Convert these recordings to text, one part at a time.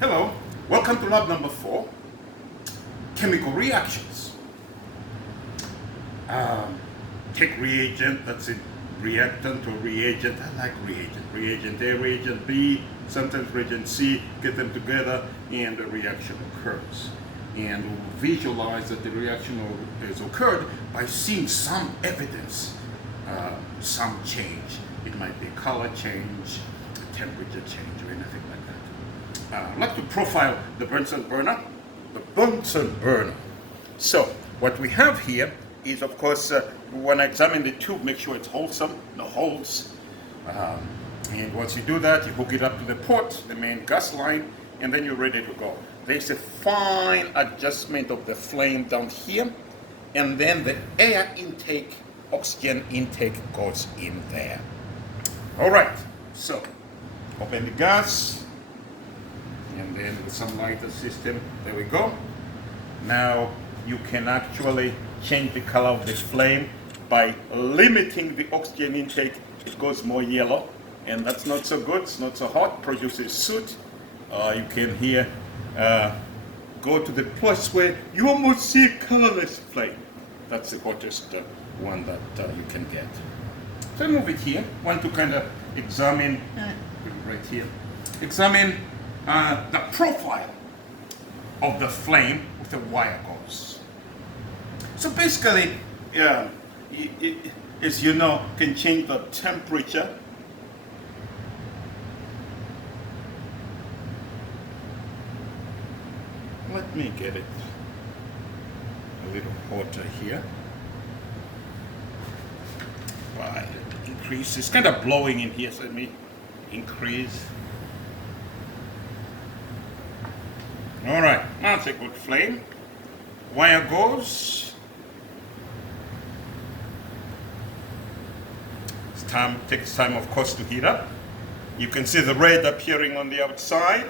Hello, welcome to lab number 4, chemical reactions. Take reagent, that's it, reactant or reagent. I like reagent. Reagent A, reagent B, sometimes reagent C, get them together and a reaction occurs. And we'll visualize that the reaction has occurred by seeing some evidence, some change. It might be color change, temperature change, or anything like that. I'd like to profile the Bunsen burner. The Bunsen burner. So what we have here is, of course, when I examine the tube, make sure it's wholesome, no holes. And once you do that, you hook it up to the port, the main gas line, and then you're ready to go. There's a fine adjustment of the flame down here, and then the air intake, oxygen intake goes in there. All right, so open the gas, and then with some lighter system, there we go. Now you can actually change the color of the flame by limiting the oxygen intake. It goes more yellow, and that's not so good, it's not so hot, produces soot. You can here go to the place where you almost see a colorless flame. That's the hottest one that you can get. So I move it here. Want to kind of examine, right here, examine the profile of the flame with the wire gauze. So basically, as you know, can change the temperature. Let me get it a little hotter here. Right, increase. It's kind of blowing in here, so let me increase. All right, that's a good flame. Wire gauze. Takes time, of course, to heat up. You can see the red appearing on the outside,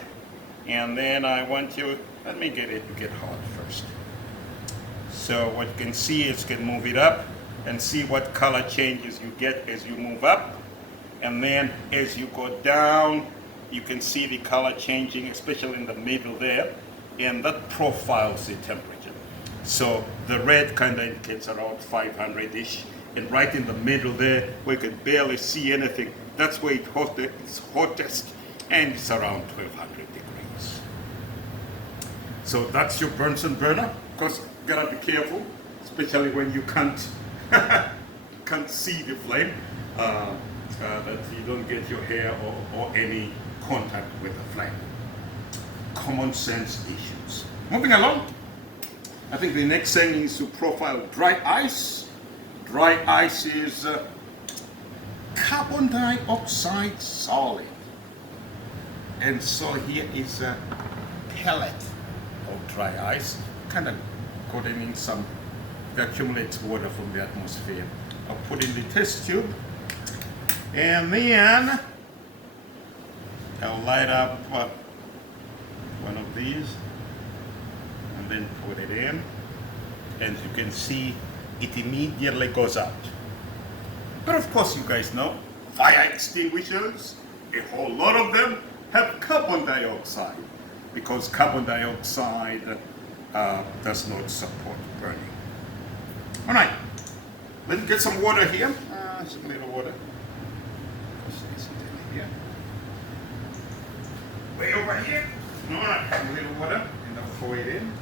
and then I want you. Let me get it to get hot first. So what you can see is you can move it up and see what color changes you get as you move up, and then as you go down, you can see the color changing, especially in the middle there, and that profiles the temperature. So the red kind of indicates around 500-ish, and right in the middle there, where you can barely see anything, that's where it's hottest, and it's around 1200 degrees. So that's your Bunsen burner. Of course, you gotta be careful, especially when you can't see the flame, that you don't get your hair or any contact with the flame. Common sense issues. Moving along, I think the next thing is to profile dry ice. Dry ice is carbon dioxide solid. And so here is a pellet of dry ice, kind of containing some, it accumulates water from the atmosphere. I'll put in the test tube, and then I'll light up one of these and then put it in. And you can see it immediately goes out. But of course, you guys know, fire extinguishers, a whole lot of them have carbon dioxide, because carbon dioxide does not support burning. All right, let's get some water here. Some little water. Here. Way over here. All right, a little water, and I'll pour it in.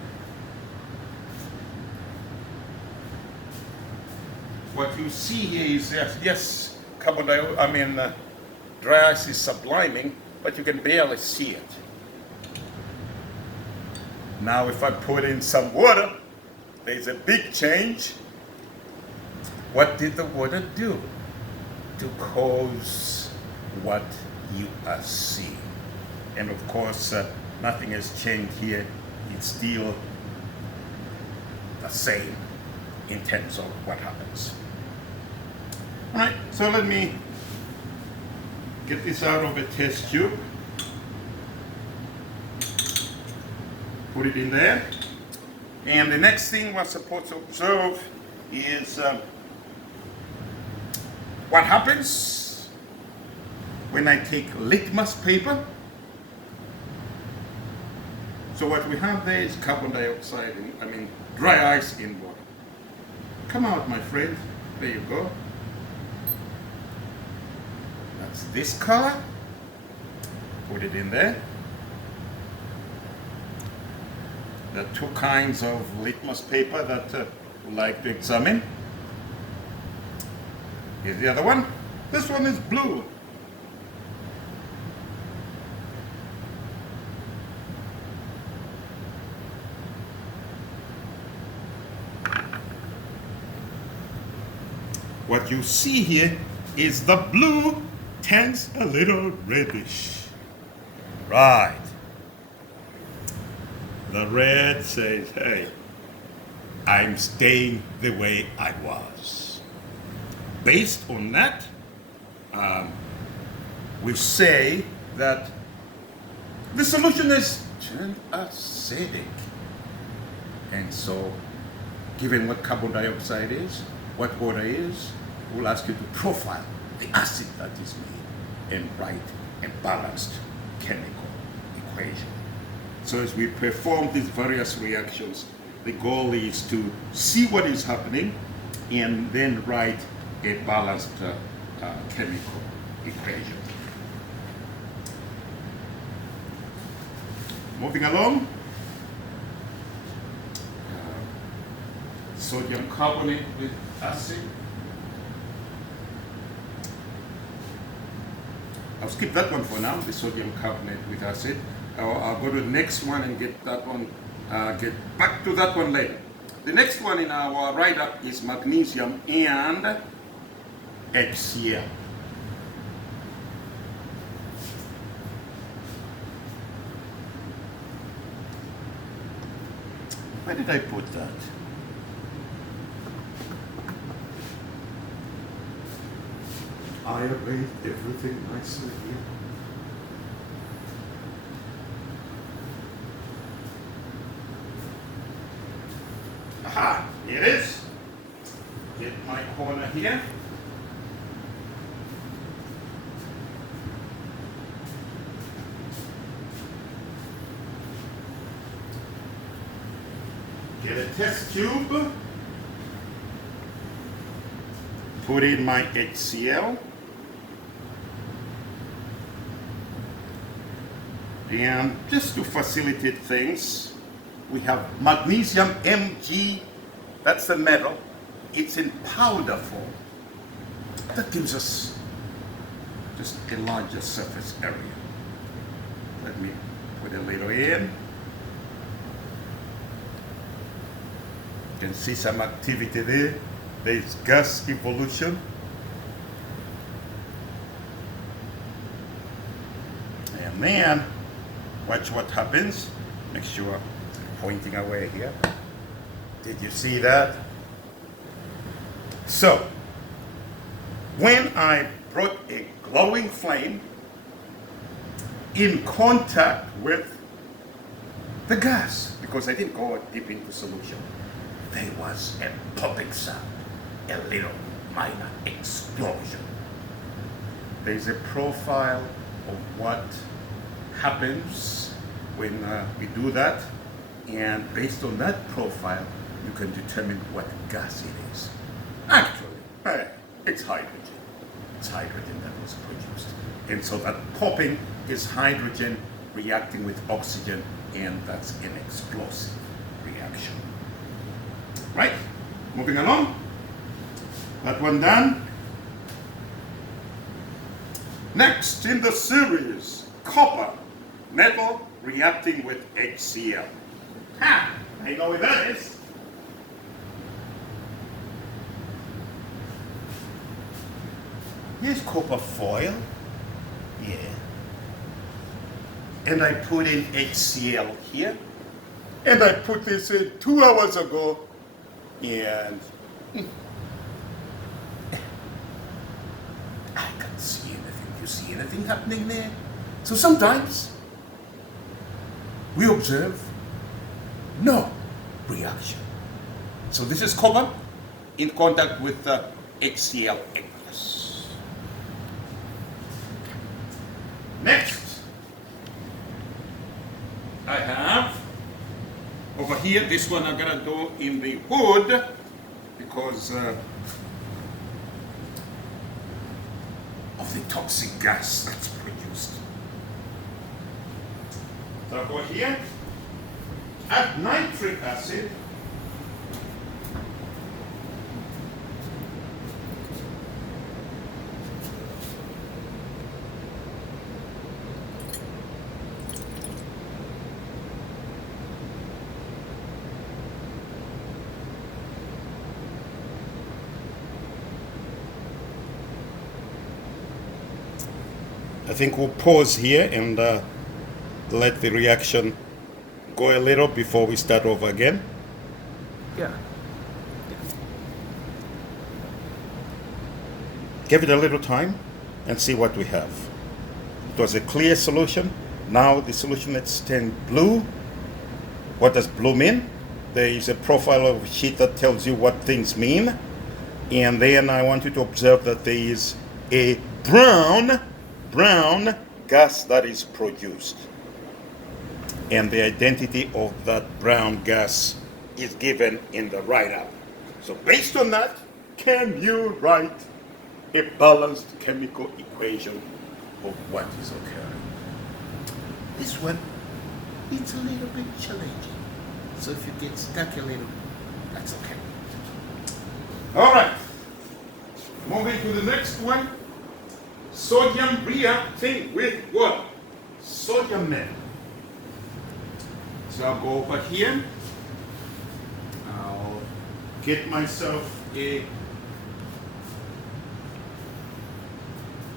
What you see here is that, yes, dry ice is subliming, but you can barely see it. Now if I put in some water, there's a big change. What did the water do to cause what you are seeing? And of course, nothing has changed here. It's still the same in terms of what happens. All right, so let me get this out of a test tube. Put it in there. And the next thing we're supposed to observe is what happens when I take litmus paper So what we have there is carbon dioxide, dry ice in water. Come out, my friend. There you go. That's this color. Put it in there. There are two kinds of litmus paper that we like to examine. Here's the other one. This one is blue. What you see here is the blue turns a little reddish. Right. The red says, hey, I'm staying the way I was. Based on that, we say that the solution is turned acidic. And so, given what carbon dioxide is, what water is, we'll ask you to profile the acid that is made and write a balanced chemical equation. So as we perform these various reactions, the goal is to see what is happening and then write a balanced chemical equation. Moving along, sodium carbonate with acid. I'll skip that one for now, the sodium carbonate with acid. I'll go to the next one and get that one, get back to that one later. The next one in our write-up is magnesium and HCl. Where did I put that? I arranged everything nicely here. Aha, here it is. Get my corner here. Get a test tube. Put in my HCl. And just to facilitate things, we have magnesium Mg, that's the metal. It's in powder form. That gives us just a larger surface area. Let me put a little in. You can see some activity there. There's gas evolution. And then, watch what happens. Make sure I'm pointing away here. Did you see that? So, when I brought a glowing flame in contact with the gas, because I didn't go deep into solution, there was a popping sound, a little minor explosion. There's a profile of what happens when we do that, and based on that profile, you can determine what gas it is. Actually, it's hydrogen. It's hydrogen that was produced. And so that popping is hydrogen reacting with oxygen, and that's an explosive reaction. Right? Moving along. That one done. Next in the series, copper, metal reacting with HCl. Ha! I know what that is. Here's copper foil. Yeah. And I put in HCl here. And I put this in 2 hours ago. And I can't see anything. You see anything happening there? So sometimes we observe no reaction. So this is copper in contact with the HCl aqueous. Next, I have over here. This one I'm gonna do in the wood because of the toxic gas that's produced. So I'll go here, add nitric acid. I think we'll pause here and let the reaction go a little before we start over again. Yeah. Give it a little time and see what we have. It was a clear solution. Now the solution is turned blue. What does blue mean? There is a profile of a sheet that tells you what things mean. And then I want you to observe that there is a brown gas that is produced. And the identity of that brown gas is given in the write-up. So based on that, can you write a balanced chemical equation of what is occurring? This one, it's a little bit challenging. So if you get stuck a little, that's okay. All right, moving to the next one. Sodium reacting with what? Sodium metal. So I'll go over here. I'll get myself a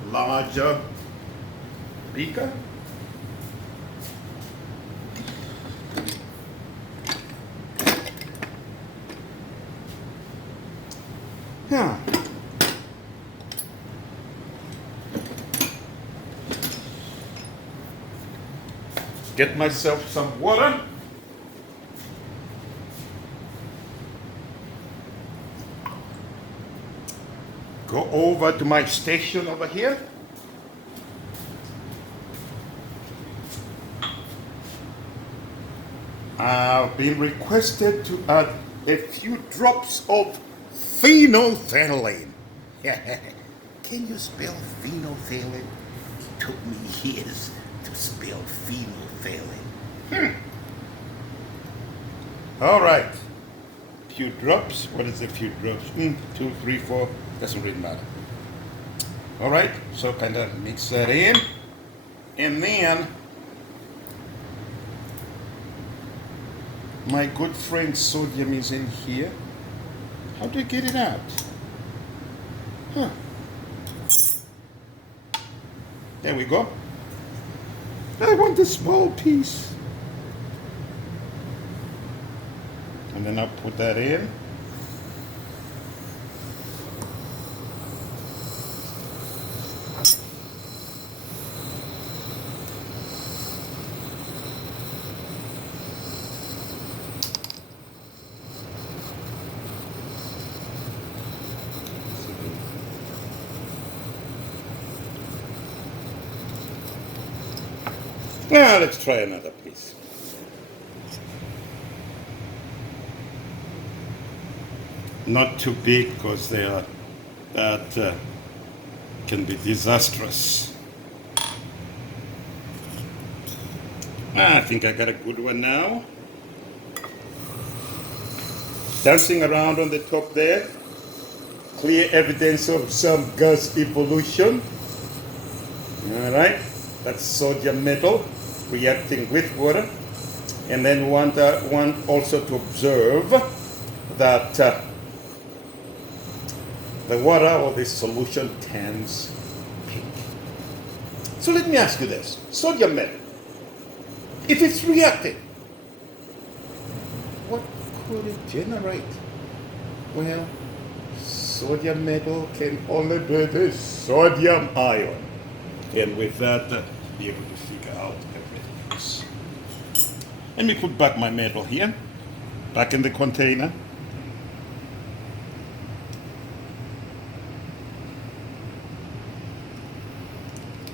larger beaker. Yeah. Get myself some water. Go over to my station over here. I've been requested to add a few drops of phenolphthalein. Can you spell phenolphthalein? It took me years to spell phenolphthalein. All right. Few drops. What is a few drops? 2, 3, 4. Doesn't really matter. All right. So kind of mix that in, and then my good friend sodium is in here. How do I get it out? Huh. There we go. I want a small piece. And then I'll put that in. Now let's try another piece. Not too big because that can be disastrous. I think I got a good one now. Dancing around on the top there. Clear evidence of some gas evolution. All right, that's sodium metal reacting with water. And then want also to observe that the water or the solution turns pink. So let me ask you this. Sodium metal, if it's reacting, what could it generate? Well, sodium metal can only be the sodium ion. And with that, be able to figure out everything else. Let me put back my metal here, back in the container.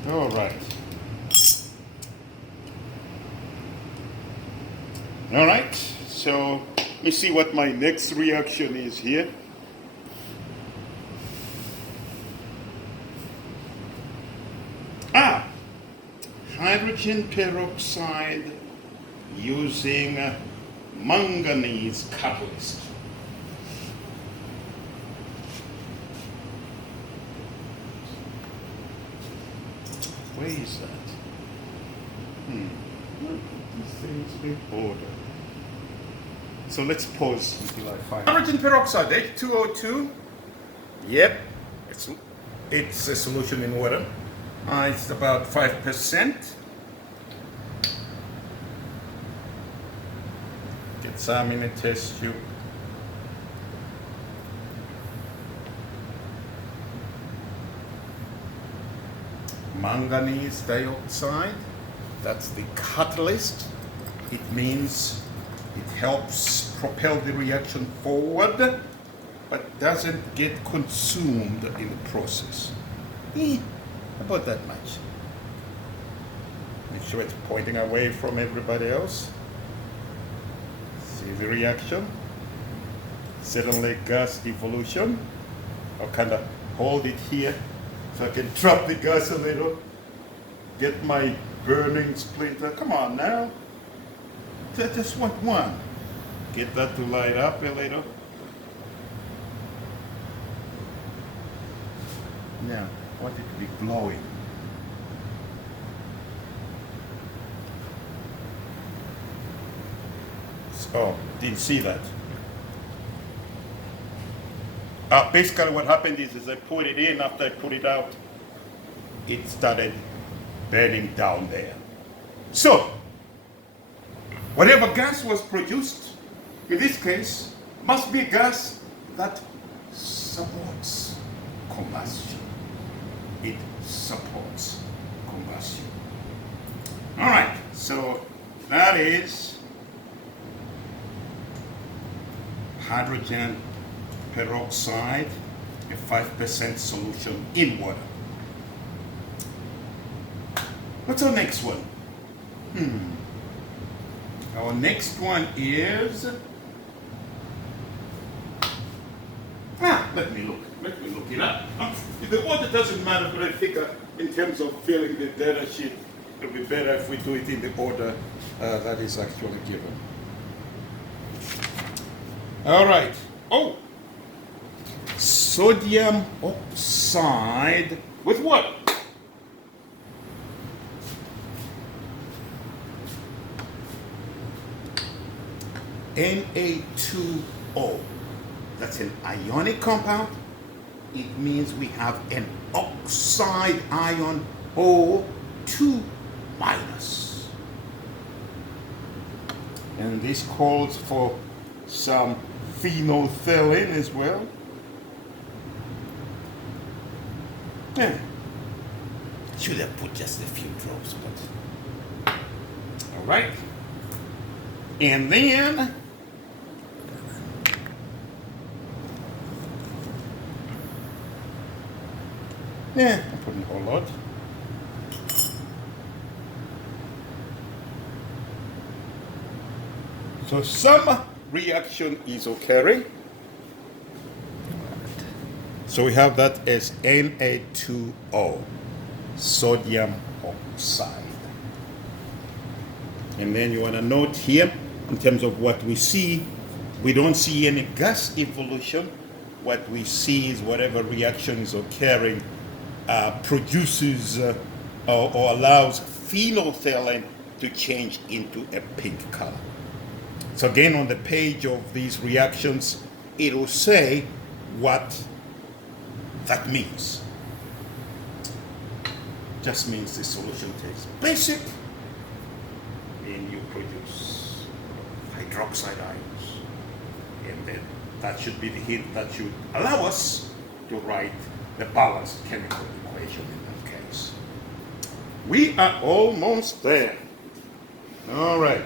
All right. All right, so let me see what my next reaction is here. Hydrogen peroxide using manganese catalyst. Where is that? These things in order. So let's pause until I find hydrogen peroxide, H2O2. Yep, it's a solution in water. It's about 5%. Get some in a test tube. Manganese dioxide, that's the catalyst. It means it helps propel the reaction forward, but doesn't get consumed in the process. About that much. Make sure it's pointing away from everybody else. See the reaction. Suddenly gas evolution. I'll kind of hold it here so I can drop the gas a little. Get my burning splinter. Come on now. I just want one. Get that to light up a little. Now, I want it to be glowing. Oh, didn't see that. Basically what happened is I put it in, after I put it out, it started burning down there. So, whatever gas was produced, in this case, must be a gas that supports combustion. It supports combustion. All right, so that is hydrogen peroxide, a 5% solution in water. What's our next one? Our next one is, let me look it up. The order doesn't matter, but I think in terms of filling the data sheet, it'll be better if we do it in the order that is actually given. All right. Oh, sodium oxide with what? Na2O. That's an ionic compound. It means we have an oxide ion O2 minus. And this calls for some phenolphthalein as well. Yeah. Should have put just a few drops, but all right. And then I'm putting a whole lot. So some reaction is occurring. So we have that as Na2O, sodium oxide. And then you want to note here, in terms of what we see, we don't see any gas evolution. What we see is whatever reaction is occurring produces or allows phenolphthalein to change into a pink color. So again, on the page of these reactions, it will say what that means. Just means the solution tastes basic, and you produce hydroxide ions. And then that should be the hint that should allow us to write the balanced chemical equation in that case. We are almost there. All right.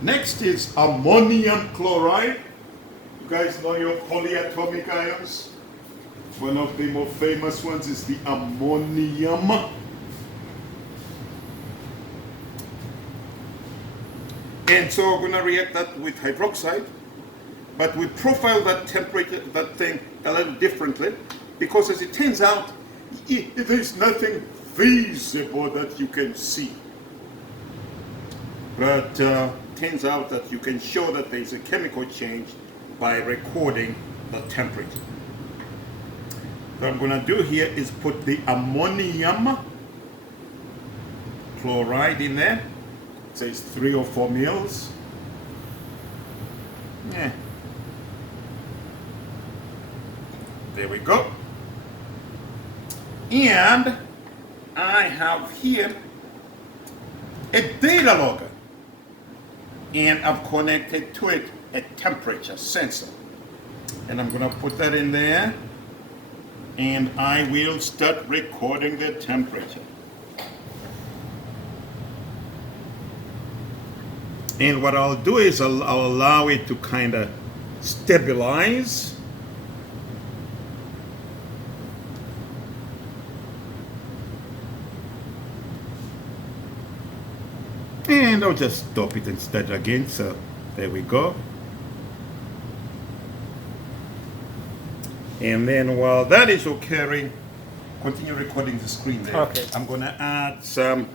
Next is ammonium chloride. You guys know your polyatomic ions. One of the more famous ones is the ammonium. And so we're going to react that with hydroxide, but we profile that temperature, that thing a little differently, because as it turns out, there's nothing visible that you can see. But turns out that you can show that there's a chemical change by recording the temperature. What I'm going to do here is put the ammonium chloride in there. It says 3 or 4 mils. Yeah. There we go. And I have here a data logger. And I've connected to it a temperature sensor. And I'm going to put that in there. And I will start recording the temperature. And what I'll do is I'll allow it to kind of stabilize. And I'll just stop it and start again. So there we go. And then while that is occurring, continue recording the screen there. Okay. I'm going to add some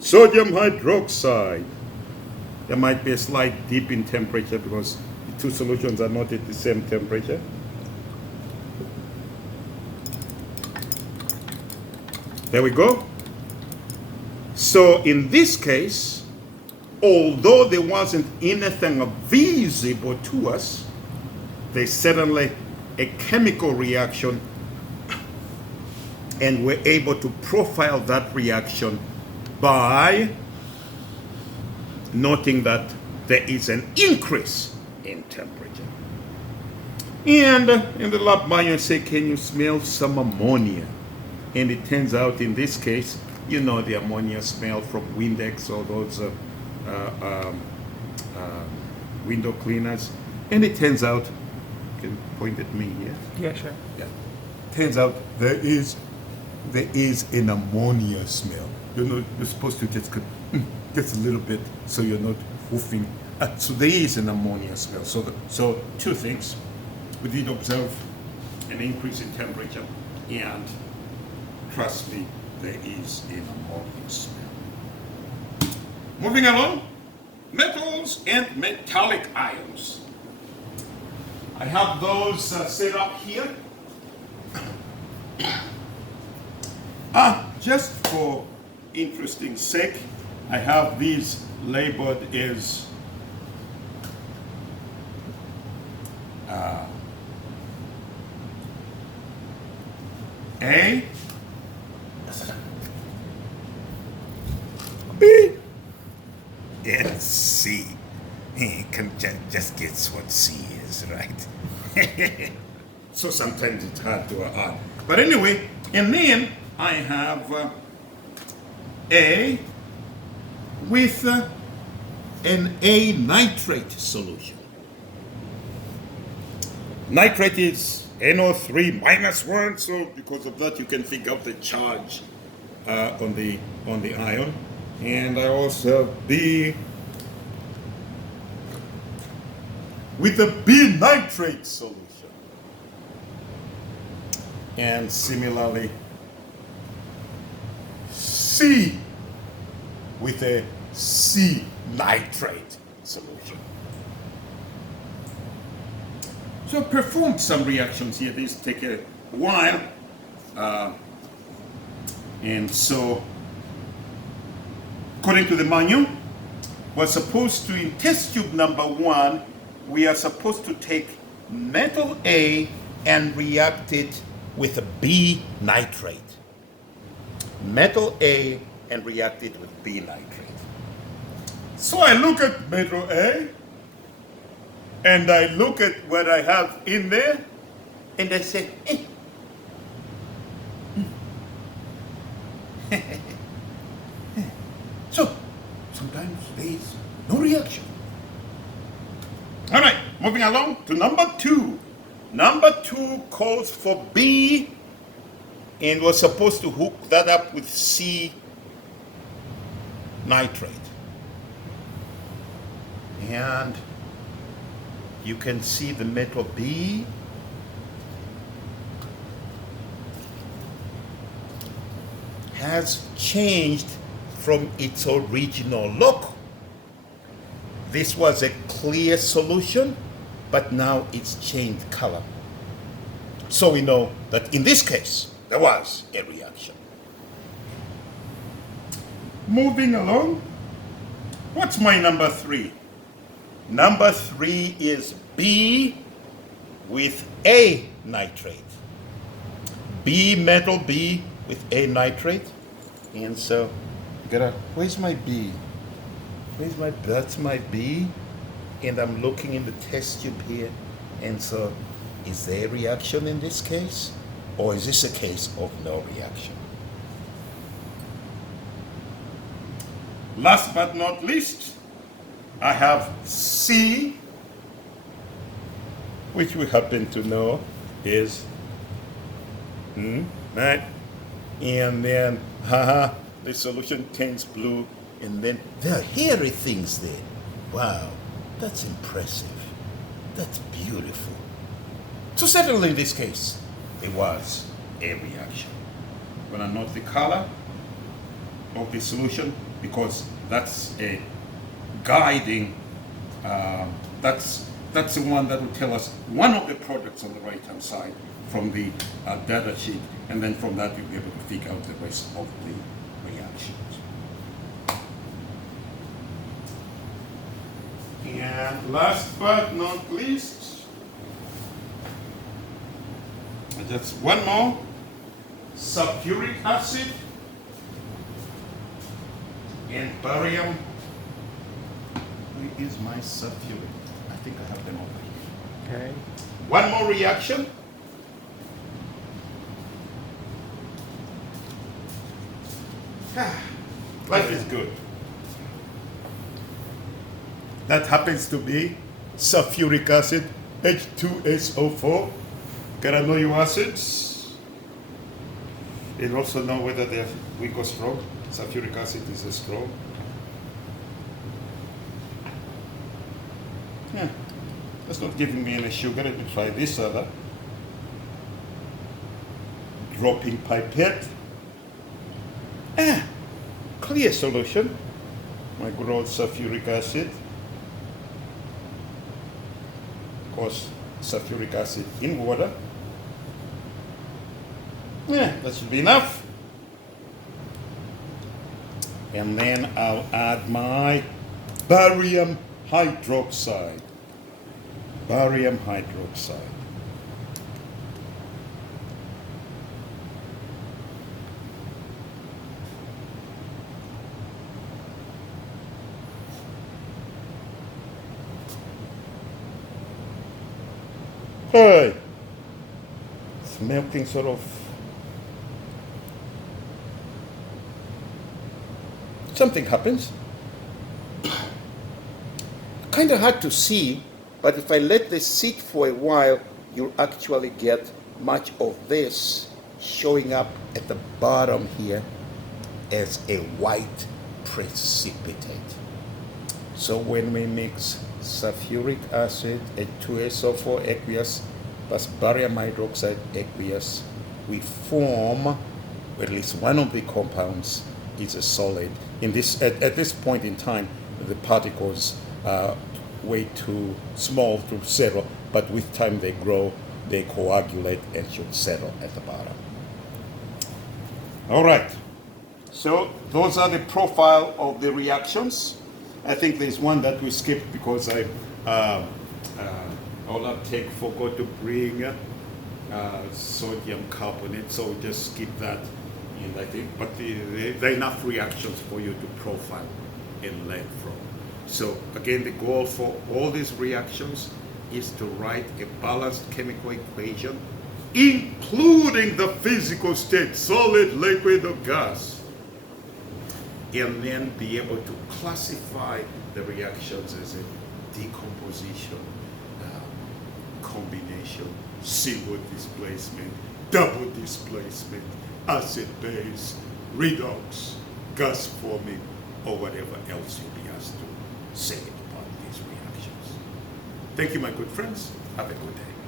sodium hydroxide. There might be a slight dip in temperature because the two solutions are not at the same temperature. There we go. So in this case, although there wasn't anything visible to us, there's certainly a chemical reaction, and we're able to profile that reaction by noting that there is an increase in temperature. And in the lab, Maya say, can you smell some ammonia? And it turns out in this case, you know the ammonia smell from Windex or those window cleaners. And it turns out, you can point at me here. Yeah, sure. Yeah. Turns out there is an ammonia smell. You're supposed to just go, just a little bit, so you're not woofing. So there is an ammonia smell. So two things. We did observe an increase in temperature, and trust me, there is an ammonia smell. Moving along, metals and metallic ions. I have those set up here. Just for interesting sake, I have these labeled as A, B, and C. Can just guess what C is, right? So sometimes it's hard to but anyway, and then I have A with an A nitrate solution. Nitrate is NO3 minus 1, so because of that you can figure out the charge on the ion. And I also have B with a B nitrate solution. And similarly, C with a C nitrate solution. So I performed some reactions here. These take a while. And so, according to the manual, we're supposed to, in test tube number 1, we are supposed to take metal A and react it with a B nitrate. Metal A and react it with B nitrate. So I look at metal A and I look at what I have in there and I say, So sometimes there is no reaction. All right, moving along to number 2. Number 2 calls for B, and we're supposed to hook that up with C nitrate. And you can see the metal B has changed from its original look. This was a clear solution, but now it's changed color. So we know that in this case, there was a reaction. Moving along, what's my number 3? Number 3 is B with A nitrate. B, metal B with A nitrate. And so, where's my B? That's my B. And I'm looking in the test tube here. And so, is there a reaction in this case? Or is this a case of no reaction? Last but not least, I have C, which we happen to know is, right? And then, the solution turns blue, and then there are hairy things there. Wow, that's impressive. That's beautiful. So certainly in this case, there was a reaction. I'm gonna note the color of the solution because that's a guiding, that's the one that will tell us one of the products on the right hand side from the data sheet, and then from that you'll be able to figure out the rest of the reactions. And last but not least, just one more, sulfuric acid and barium. Where is my sulfuric? I think I have them over here. Okay. One more reaction. Life is good. That happens to be sulfuric acid, H2SO4. Gotta know your acids. And also know whether they're weak or strong. Sulfuric acid is a strong. That's not giving me any sugar. Let me try this other. Dropping pipette. Clear solution. My good old sulfuric acid. Of course, sulfuric acid in water. That should be enough. And then I'll add my barium hydroxide. Barium hydroxide. Hey, it's melting sort of. Something happens. Kind of hard to see, but if I let this sit for a while, you'll actually get much of this showing up at the bottom here as a white precipitate. So when we mix sulfuric acid, H2SO4 aqueous, plus barium hydroxide aqueous, we form, or at least one of the compounds is a solid. In this, at this point in time, the particles are way too small to settle, but with time they grow, they coagulate and should settle at the bottom. All right, so those are the profile of the reactions. I think there's one that we skipped because Olatech forgot to bring sodium carbonate, so we just skip that. And I think, but there are enough reactions for you to profile and learn from. So again, the goal for all these reactions is to write a balanced chemical equation, including the physical state, solid, liquid, or gas, and then be able to classify the reactions as a decomposition, combination, single displacement, double displacement, acid base, redox, gas forming, or whatever else you'll be asked to say about these reactions. Thank you, my good friends. Have a good day.